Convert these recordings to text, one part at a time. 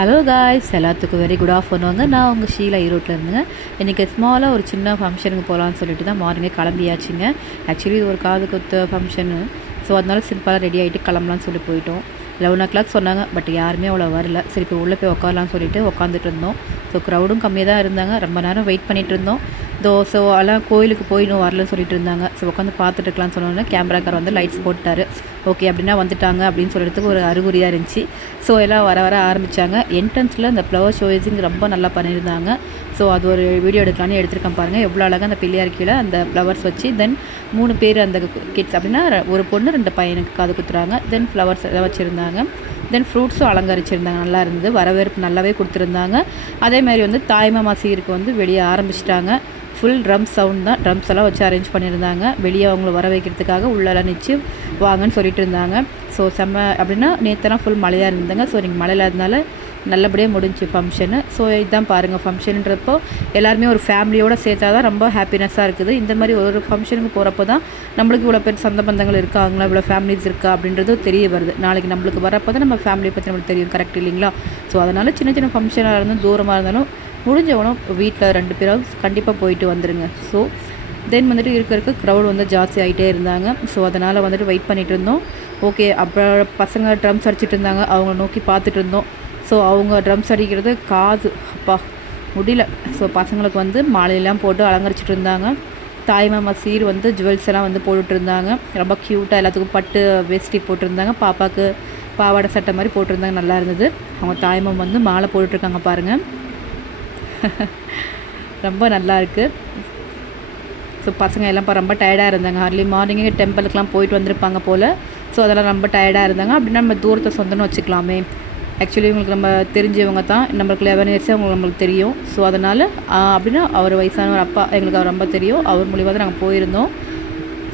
Hello guys, எல்லாத்துக்கும் very good ஆஃப்டர்நூனுங்க. நான் உங்கள் ஷீலா ஈரோட்டில் இருந்துங்க. இன்றைக்கி ஸ்மாலாக ஒரு சின்ன ஃபங்க்ஷனுக்கு போகலான்னு சொல்லிட்டு தான் மார்னிங்கே கிளம்பியாச்சுங்க. ஆக்சுவலி இது ஒரு காது குத்து ஃபங்க்ஷனு. ஸோ அதனால சிம்பிளாக ரெடி ஆகிட்டு கிளம்பலான்னு சொல்லி போயிட்டோம். 11 o'clock சொன்னாங்க, பட் யாருமே அவ்வளோ வரல. சரி இப்போ உள்ளே போய் உட்காரலான்னு சொல்லிட்டு உட்காந்துட்டு இருந்தோம். ஸோ க்ரௌடும் கம்மியாக தான் இருந்தாங்க. ரொம்ப நேரம் வெயிட் பண்ணிகிட்டு இருந்தோம். ஸோ எல்லாம் கோயிலுக்கு போய் இன்னும் வரலன்னு சொல்லிட்டு இருந்தாங்க. ஸோ உட்காந்து பார்த்துட்டு இருக்கலாம்னு சொன்னோன்னே கேமராக்கார் வந்து லைட்ஸ் போட்டார். ஓகே அப்படின்னா வந்துட்டாங்க அப்படின்னு சொல்கிறதுக்கு ஒரு அறிகுறியாக இருந்துச்சு. ஸோ எல்லாம் வர ஆரம்பித்தாங்க. என்ட்ரன்ஸில் அந்த ஃப்ளவர் ஷோயிங் ரொம்ப நல்லா பண்ணியிருந்தாங்க. ஸோ அது ஒரு வீடியோ எடுக்கலான்னு எடுத்துருக்கேன் பாருங்கள். எவ்வளோ அழகாக அந்த பிள்ளையார் கீழே அந்த ஃப்ளவர்ஸ் வச்சு தென் 3 பேர் அந்த கிட்ஸ் அப்படின்னா ஒரு பொண்ணு 2 பையனுக்கு காது குத்துறாங்க. தென் ஃப்ளவர்ஸ் எல்லாம் வச்சுருந்தாங்க. தென் ஃப்ரூட்ஸும் அலங்கரிச்சிருந்தாங்க. நல்லா இருந்தது. வரவேற்பு நல்லாவே கொடுத்துருந்தாங்க. அதேமாதிரி வந்து தாய்மாமா சீருக்கு வந்து வெளியே ஆரம்பிச்சிட்டாங்க. ஃபுல் ட்ரம் சவுண்ட் தான். ட்ரம்ஸ் எல்லாம் வச்சு அரேஞ்ச் பண்ணியிருந்தாங்க. வெளியே அவங்கள வர வைக்கிறதுக்காக உள்ளெல்லாம் நிச்சு வாங்கன்னு சொல்லிட்டு இருந்தாங்க. ஸோ செம்ம அப்படின்னா நேற்றெல்லாம் ஃபுல் மழையாக இருந்தாங்க. ஸோ நீங்கள் மழையில் இருந்தனால நல்லபடியாக முடிஞ்சு ஃபங்க்ஷனு. ஸோ இதுதான் பாருங்கள், ஃபங்க்ஷனுன்றப்போ எல்லாருமே ஒரு ஃபேமிலியோடு சேர்த்தா தான் ரொம்ப ஹாப்பினஸ்ஸாக இருக்குது. இந்த மாதிரி ஒரு ஃபங்க்ஷனுக்கு போகிறப்போ தான் நம்மளுக்கு இவ்வளோ பேர் சொந்த பந்தங்கள் இருக்காங்களா, இவ்வளோ ஃபேமிலிஸ் இருக்கா அப்படின்றது தெரிய வருது. நாளைக்கு நம்மளுக்கு வரப்போ தான் நம்ம ஃபேமிலியை பற்றி நம்மளுக்கு தெரியும். கரெக்ட் இல்லைங்களா? ஸோ அதனால் சின்ன சின்ன ஃபங்க்ஷனாக இருந்தாலும் தூரமாக இருந்தாலும் முடிஞ்சவனும் வீட்டில் 2 பேரும் கண்டிப்பாக போயிட்டு வந்துடுங்க. ஸோ தென் வந்துட்டு இருக்க க்ரௌட் வந்து ஜாஸ்தி ஆகிட்டே இருந்தாங்க. ஸோ அதனால் வந்துட்டு வெயிட் பண்ணிகிட்டு இருந்தோம். ஓகே, அப்புறம் பசங்க ட்ரம்ஸ் அடிச்சிட்டு இருந்தாங்க. அவங்கள நோக்கி பார்த்துட்டு இருந்தோம். ஸோ அவங்க ட்ரம்ஸ் அடிக்கிறது காது அப்பா முடியல. ஸோ பசங்களுக்கு வந்து மாலையெல்லாம் போட்டு அலங்கரிச்சிட்டு இருந்தாங்க. தாய்மாமா சீர் வந்து ஜுவல்ஸ் எல்லாம் வந்து போட்டுட்ருந்தாங்க. ரொம்ப க்யூட்டாக எல்லாத்துக்கும் பட்டு வேஷ்டி போட்டிருந்தாங்க. பாப்பாவுக்கு பாவாடை சட்டை மாதிரி போட்டிருந்தாங்க. நல்லா இருந்தது. அவங்க தாய்மாமா வந்து மாலை போட்டுட்ருக்காங்க பாருங்கள். ரொம்ப நல்லா இருக்குது. ஸோ பசங்க எல்லாம் ரொம்ப டயர்டாக இருந்தாங்க. அர்லி மார்னிங்கே டெம்பிளுக்கெலாம் போயிட்டு வந்திருப்பாங்க போல். ஸோ அதெல்லாம் ரொம்ப டயர்டாக இருந்தாங்க. அப்படின்னா நம்ம தூரத்தை சொந்தம்னு வச்சுக்கலாமே. ஆக்சுவலி இவங்களுக்கு நம்ம தெரிஞ்சவங்க தான். நம்மளுக்கு 11 years அவங்களுக்கு நம்மளுக்கு தெரியும். ஸோ அதனால் அப்படின்னா அவர் வயசான ஒரு அப்பா, எங்களுக்கு அவர் ரொம்ப தெரியும். அவர் மூலியமாக தான் நாங்கள் போயிருந்தோம்.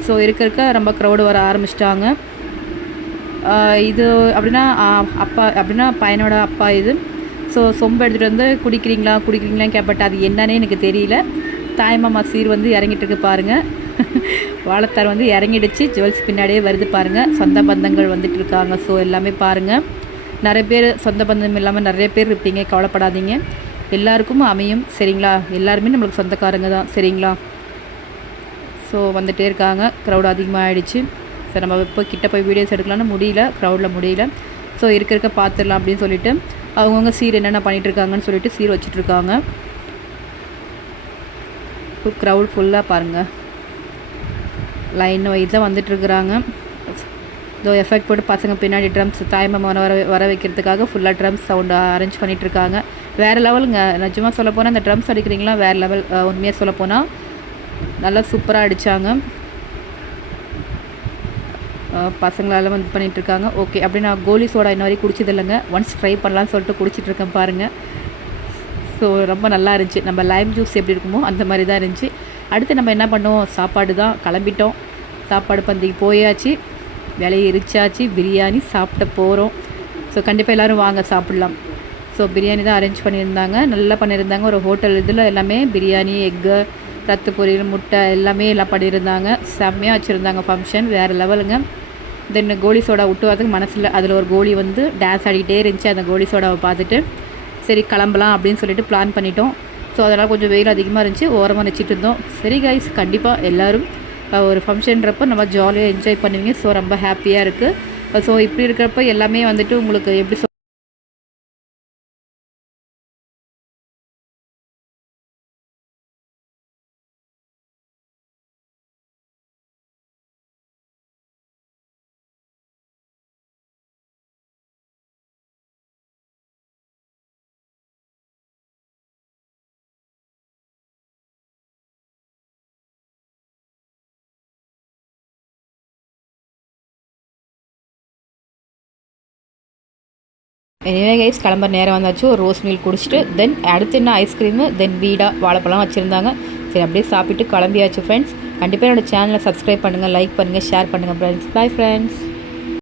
ஸோ இருக்க ரொம்ப க்ரௌடு வர ஆரம்பிச்சிட்டாங்க. இது அப்படின்னா அப்பா அப்படின்னா பையனோட அப்பா இது. ஸோ சொம்பு எடுத்துகிட்டு வந்து குடிக்கிறீங்களான்னு கேட்பட்டு அது என்னன்னே எனக்கு தெரியல. தாய்மாமா சீர் வந்து இறங்கிட்டு இருக்கு பாருங்கள். வாழைத்தார் வந்து இறங்கிடுச்சு. ஜுவல்ஸ் பின்னாடியே வருது பாருங்கள். சொந்த பந்தங்கள் வந்துட்டு இருக்காங்க. ஸோ எல்லாமே பாருங்கள். நிறைய பேர் சொந்த பந்தம் இல்லாமல் நிறைய பேர் இருப்பீங்க. கவலைப்படாதீங்க, எல்லாருக்கும் அமையும். சரிங்களா? எல்லாருமே நம்மளுக்கு சொந்தக்காரங்க தான். சரிங்களா? ஸோ வந்துகிட்டே இருக்காங்க. க்ரௌட் அதிகமாகிடுச்சு. ஸோ நம்ம இப்போ கிட்ட போய் வீடியோஸ் எடுக்கலாம்னு முடியல, க்ரௌடில் முடியல. ஸோ இருக்க பார்த்துடலாம் அப்படின்னு சொல்லிட்டு அவங்கவுங்க சீர் என்னென்ன பண்ணிகிட்ருக்காங்கன்னு சொல்லிட்டு சீர் வச்சுட்ருக்காங்க. க்ரௌட் ஃபுல்லாக பாருங்கள். லைன் வைஸாக வந்துட்டுருக்குறாங்க. இதோ எஃபெக்ட் போட்டு பசங்க பின்னாடி ட்ரம்ஸ் தாய்மாமா வர வைக்கிறதுக்காக ஃபுல்லாக ட்ரம்ஸ் சவுண்டு அரேஞ்ச் பண்ணிகிட்ருக்காங்க. வேறு லெவலுங்க. நிஜமாக சொல்ல போனால் அந்த ட்ரம்ஸ் அடிக்கிறீங்களா வேறு லெவல். உண்மையாக சொல்ல போனால் நல்லா சூப்பராக அடித்தாங்க. பசங்களால் வந்து பண்ணிகிட்ருக்காங்க. ஓகே, அப்படி நான் கோலி சோடா இன்ன வரைக்கும் குடிச்சது இல்லைங்க. ஒன்ஸ் ட்ரை பண்ணலான்னு சொல்லிட்டு குடிச்சிட்ருக்கேன் பாருங்கள். ஸோ ரொம்ப நல்லா இருந்துச்சு. நம்ம லைம் ஜூஸ் எப்படி இருக்குமோ அந்த மாதிரி தான் இருந்துச்சு. அடுத்து நம்ம என்ன பண்ணுவோம், சாப்பாடு தான். கிளம்பிட்டோம். சாப்பாடு பந்திக்கு போயாச்சு. விலையை எரிச்சாச்சு. பிரியாணி சாப்பிட போகிறோம். ஸோ கண்டிப்பாக எல்லோரும் வாங்க சாப்பிட்லாம். ஸோ பிரியாணி தான் அரேஞ்ச் பண்ணியிருந்தாங்க. நல்லா பண்ணியிருந்தாங்க. ஒரு ஹோட்டல் இதில் எல்லாமே பிரியாணி, எக்கு, ரத்து பொரியல், முட்டை எல்லாமே எல்லாம் பண்ணியிருந்தாங்க. செம்மையாக வச்சுருந்தாங்க ஃபங்க்ஷன். வேறு லெவலுங்க. தென் கோலி சோடா விட்டு வரதுக்கு மனசில் அதில் ஒரு கோலி வந்து டான்ஸ் ஆடிக்கிட்டே இருந்துச்சு. அந்த கோலி சோடாவை பார்த்துட்டு சரி கிளம்பலாம் அப்படின்னு சொல்லிட்டு பிளான் பண்ணிட்டோம். ஸோ அதனால் கொஞ்சம் வெயில் அதிகமாக இருந்துச்சு. ஓரமாக நினச்சிட்டு இருந்தோம். சரி கைஸ், கண்டிப்பாக எல்லோரும் ஒரு ஃபங்க்ஷன்றப்போ நம்ம ஜாலியாக என்ஜாய் பண்ணுவீங்க. ஸோ ரொம்ப ஹாப்பியாக இருக்குது. ஸோ இப்படி இருக்கிறப்ப எல்லாமே வந்துட்டு உங்களுக்கு எப்படி எனிவே கைஸ், கிளம்புற நேரம் வந்தாச்சு. ஒரு ரோஸ் மில்க் குடிச்சிட்டு தென் அடுத்து என்ன ஐஸ்கிரீமு, தென் வீடா வாழைப்பழம் வச்சுருந்தாங்க. சரி அப்படியே சாப்பிட்டு கிளம்பியாச்சு ஃப்ரெண்ட்ஸ். கண்டிப்பாக என்னோடய சேனலை சப்ஸ்கிரைப் பண்ணுங்கள், லைக் பண்ணுங்கள், ஷேர் பண்ணுங்கள் ஃப்ரெண்ட்ஸ். Bye friends.